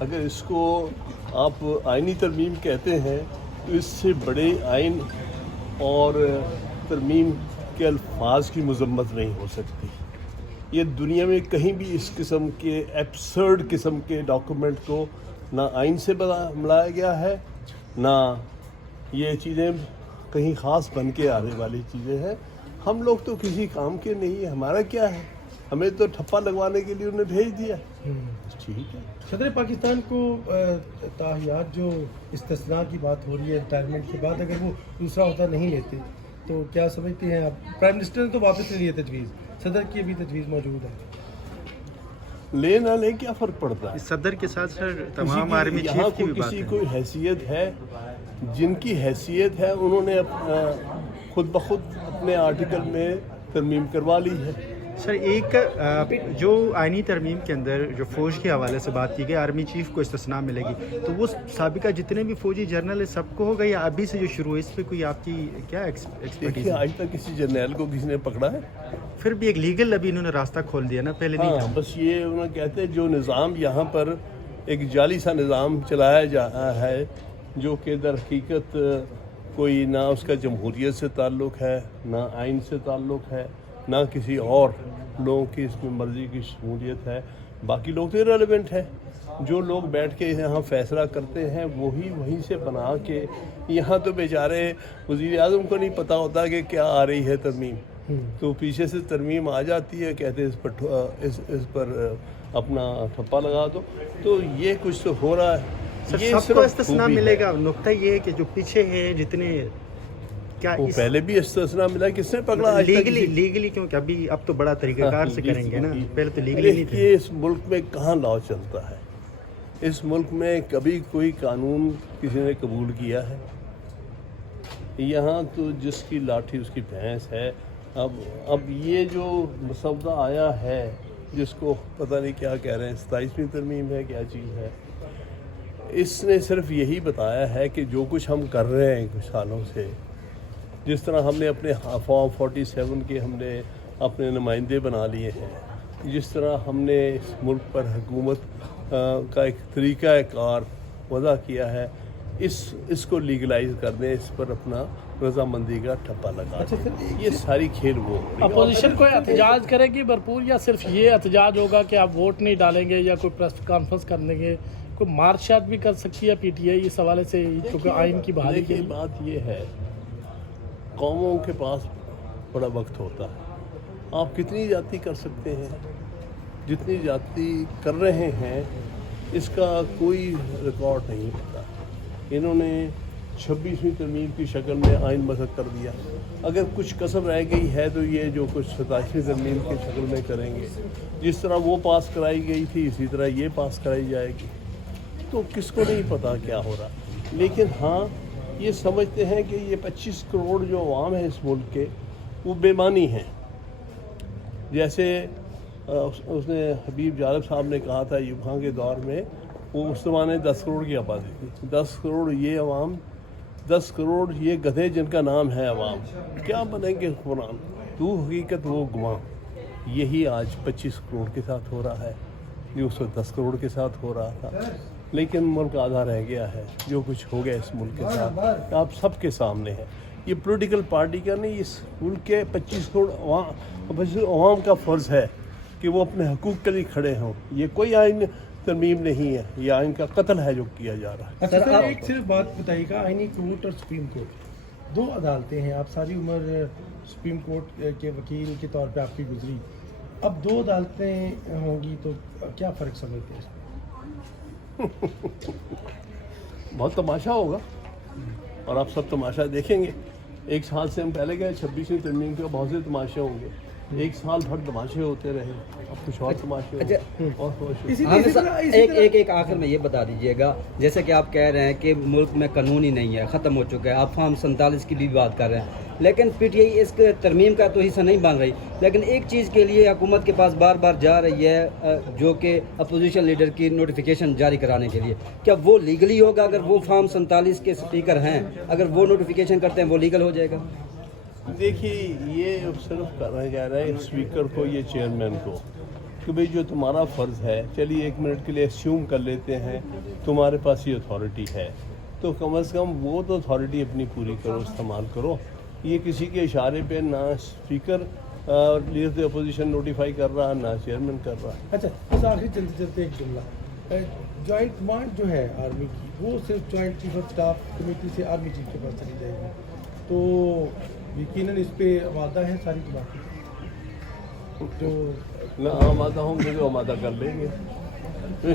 اگر اس کو آپ آئینی ترمیم کہتے ہیں تو اس سے بڑے آئین اور ترمیم کے الفاظ کی مذمت نہیں ہو سکتی. یہ دنیا میں کہیں بھی اس قسم کے ایبسرڈ قسم کے ڈاکومنٹ کو نہ آئین سے ملایا گیا ہے، نہ یہ چیزیں کہیں خاص بن کے آنے والی چیزیں ہیں. ہم لوگ تو کسی کام کے نہیں ہیں، ہمارا کیا ہے، ہمیں تو ٹھپا لگوانے کے لیے انہیں بھیج دیا. ٹھیک ہے. صدر پاکستان کو تاحیات جو استثناء کی بات ہو رہی ہے ریٹائرمنٹ کے بعد، اگر وہ دوسرا عہدہ نہیں لیتے تو کیا سمجھتے ہیں آپ؟ پرائم منسٹر نے تو واپس لے لیا تجویز، صدر کی ابھی تجویز موجود ہے. لے نہ لے کیا فرق پڑتا ہے؟ صدر کے ساتھ سر تمام آرمی یہاں چیف کی بھی بات کسی ہے. کوئی حیثیت ہے، جن کی حیثیت ہے انہوں نے خود بخود اپنے آرٹیکل میں ترمیم کروا لی ہے. سر ایک جو آئینی ترمیم کے اندر جو فوج کے حوالے سے بات کی گئی، آرمی چیف کو استثناء ملے گی، تو وہ سابقہ جتنے بھی فوجی جرنل ہیں سب کو ہوگا یا ابھی سے جو شروع ہے؟ اس پہ کوئی آپ کی کیا ایکسپرٹیز دیکھیے، ہے؟ آج تک کسی جرنیل کو کسی نے پکڑا ہے؟ پھر بھی ایک لیگل ابھی انہوں نے راستہ کھول دیا نا، پہلے نہیں ہاں، تھا. بس یہ انہوں کہتے ہیں جو نظام یہاں پر ایک جعلی سا نظام چلایا جا رہا ہے، جو کہ در حقیقت کوئی نہ اس کا جمہوریت سے تعلق ہے، نہ آئین سے تعلق ہے، نہ کسی اور لوگوں کی اس میں مرضی کی شمولیت ہے. باقی لوگ تو ریلیونٹ ہے. جو لوگ بیٹھ کے یہاں فیصلہ کرتے ہیں وہی وہیں سے بنا کے، یہاں تو بیچارے وزیر اعظم کو نہیں پتہ ہوتا کہ کیا آ رہی ہے ترمیم، تو پیچھے سے ترمیم آ جاتی ہے، کہتے ہیں اس پر اپنا ٹھپا لگا دو. تو یہ کچھ تو ہو رہا ہے. سر یہ سب کو صرف استثناء خوبی ملے ہے. گا. نقطہ یہ ہے کہ جو پیچھے ہیں جتنے کیا وہ پہلے بھی استثناء ملا، کس نے پکڑا آج تک؟ لیگلی کیونکہ اب تو بڑا طریقہ کار سے کریں گے نا، پہلے تو لیگلی نہیں تھے. یہ اس ملک میں کہاں لا چلتا ہے؟ اس ملک میں کبھی کوئی قانون کسی نے قبول کیا ہے؟ یہاں تو جس کی لاٹھی اس کی بھینس ہے. اب یہ جو مسودہ آیا ہے جس کو پتہ نہیں کیا کہہ رہے ہیں، 27ویں ترمیم ہے، کیا چیز ہے، اس نے صرف یہی بتایا ہے کہ جو کچھ ہم کر رہے ہیں کچھ سالوں سے، جس طرح ہم نے اپنے فارم 47 کے ہم نے اپنے نمائندے بنا لیے ہیں، جس طرح ہم نے اس ملک پر حکومت کا ایک طریقہ کار وضع کیا ہے، اس کو لیگلائز کر دیں، اس پر اپنا رضامندی کا ٹھپا لگا دیں. یہ ساری کھیل وہ ہو رہی ہے. اپوزیشن کوئی احتجاج کرے گی بھرپور، یا صرف یہ احتجاج ہوگا کہ آپ ووٹ نہیں ڈالیں گے یا کوئی پریس کانفرنس کر لیں گے؟ کوئی مارچ شارچ بھی کر سکتی ہے پی ٹی آئی اس حوالے سے، کیونکہ آئین کی بحالی کے دیکھیے، بات یہ ہے، قوموں کے پاس بڑا وقت ہوتا ہے. آپ کتنی زیادتی کر سکتے ہیں؟ جتنی زیادتی کر رہے ہیں اس کا کوئی ریکارڈ نہیں ہوتا. انہوں نے 26ویں ترمیم کی شکل میں آئین مسخ کر دیا. اگر کچھ کسر رہ گئی ہے تو یہ جو کچھ 27ویں ترمیم کی شکل میں کریں گے، جس طرح وہ پاس کرائی گئی تھی اسی طرح یہ پاس کرائی جائے گی. تو کس کو نہیں پتا کیا ہو رہا. لیکن ہاں یہ سمجھتے ہیں کہ یہ 25 کروڑ جو عوام ہیں اس ملک کے، وہ بے معنی ہیں. جیسے اس نے حبیب جالب صاحب نے کہا تھا ایوب خان کے دور میں، وہ اس زمانے 10 کروڑ کی آبادی تھی. 10 کروڑ یہ عوام، 10 کروڑ یہ گدھے جن کا نام ہے عوام، کیا بنیں گے حکمران؟ تو حقیقت وہ گواں. یہی آج 25 کروڑ کے ساتھ ہو رہا ہے جو اس وقت 10 کروڑ کے ساتھ ہو رہا تھا. لیکن ملک آدھا رہ گیا ہے. جو کچھ ہو گیا اس ملک کے ساتھ آپ سب کے سامنے ہے. یہ پولیٹیکل پارٹی کا نہیں، اس ملک کے 25 کروڑ عوام کا فرض ہے کہ وہ اپنے حقوق کے لیے کھڑے ہوں. یہ کوئی آئین ترمیم نہیں ہے، یہ آئین کا قتل ہے جو کیا جا رہا ہے. اچھا سر، ایک صرف بات بتائیے گا، آئینی کورٹ اور سپریم کورٹ 2 عدالتیں ہیں. آپ ساری عمر سپریم کورٹ کے وکیل کے طور پہ آپ کی گزری، اب 2 عدالتیں ہوں گی تو کیا فرق سمجھتے ہیں؟ بہت تماشا ہوگا اور آپ سب تماشا دیکھیں گے. 1 سال سے ہم پہلے گئے 26ویں ترمیم کے بہت سے تماشے ہوں گے. 1 سال بھر تماشے ہوتے رہے، اب کچھ اور تماشے ہوں گے اور خوش. ایک آخر میں یہ بتا دیجئے گا، جیسے کہ آپ کہہ رہے ہیں کہ ملک میں قانون ہی نہیں ہے، ختم ہو چکا ہے، آپ فارم 47 کی بھی بات کر رہے ہیں، لیکن پی ٹی آئی اس کے ترمیم کا تو حصہ نہیں بن رہی. لیکن ایک چیز کے لیے حکومت کے پاس بار بار جا رہی ہے، جو کہ اپوزیشن لیڈر کی نوٹیفیکیشن جاری کرانے کے لیے. کیا وہ لیگلی ہوگا؟ اگر وہ فارم 47 کے سپیکر ہیں، اگر وہ نوٹیفیکیشن کرتے ہیں وہ لیگل ہو جائے گا؟ دیکھیے، یہ صرف کرنا جا رہا ہے اسپیکر کو، یہ چیئرمین کو، کہ بھئی جو تمہارا فرض ہے، چلیے 1 منٹ کے لیے اسیوم کر لیتے ہیں تمہارے پاس یہ اتھارٹی ہے، تو کم از کم وہ تو اتھارٹی اپنی پوری کرو، استعمال کرو. یہ کسی کے اشارے پہ نہ اسپیکر لیڈر اپوزیشن نوٹیفائی کر رہا، نہ چیئرمین کر رہا. اچھا بس آخری چلتے چلتے ایک جملہ، جوائنٹ کمانڈ جو ہے آرمی کی وہ صرف joint chief of staff committee سے آرمی چیف کے پاس چلی جائے گی، تو یقیناً اس پہ آمادہ ہیں ساری جماعتیں جو نہ آمادہ ہوں گے تو آمادہ کر لیں گے.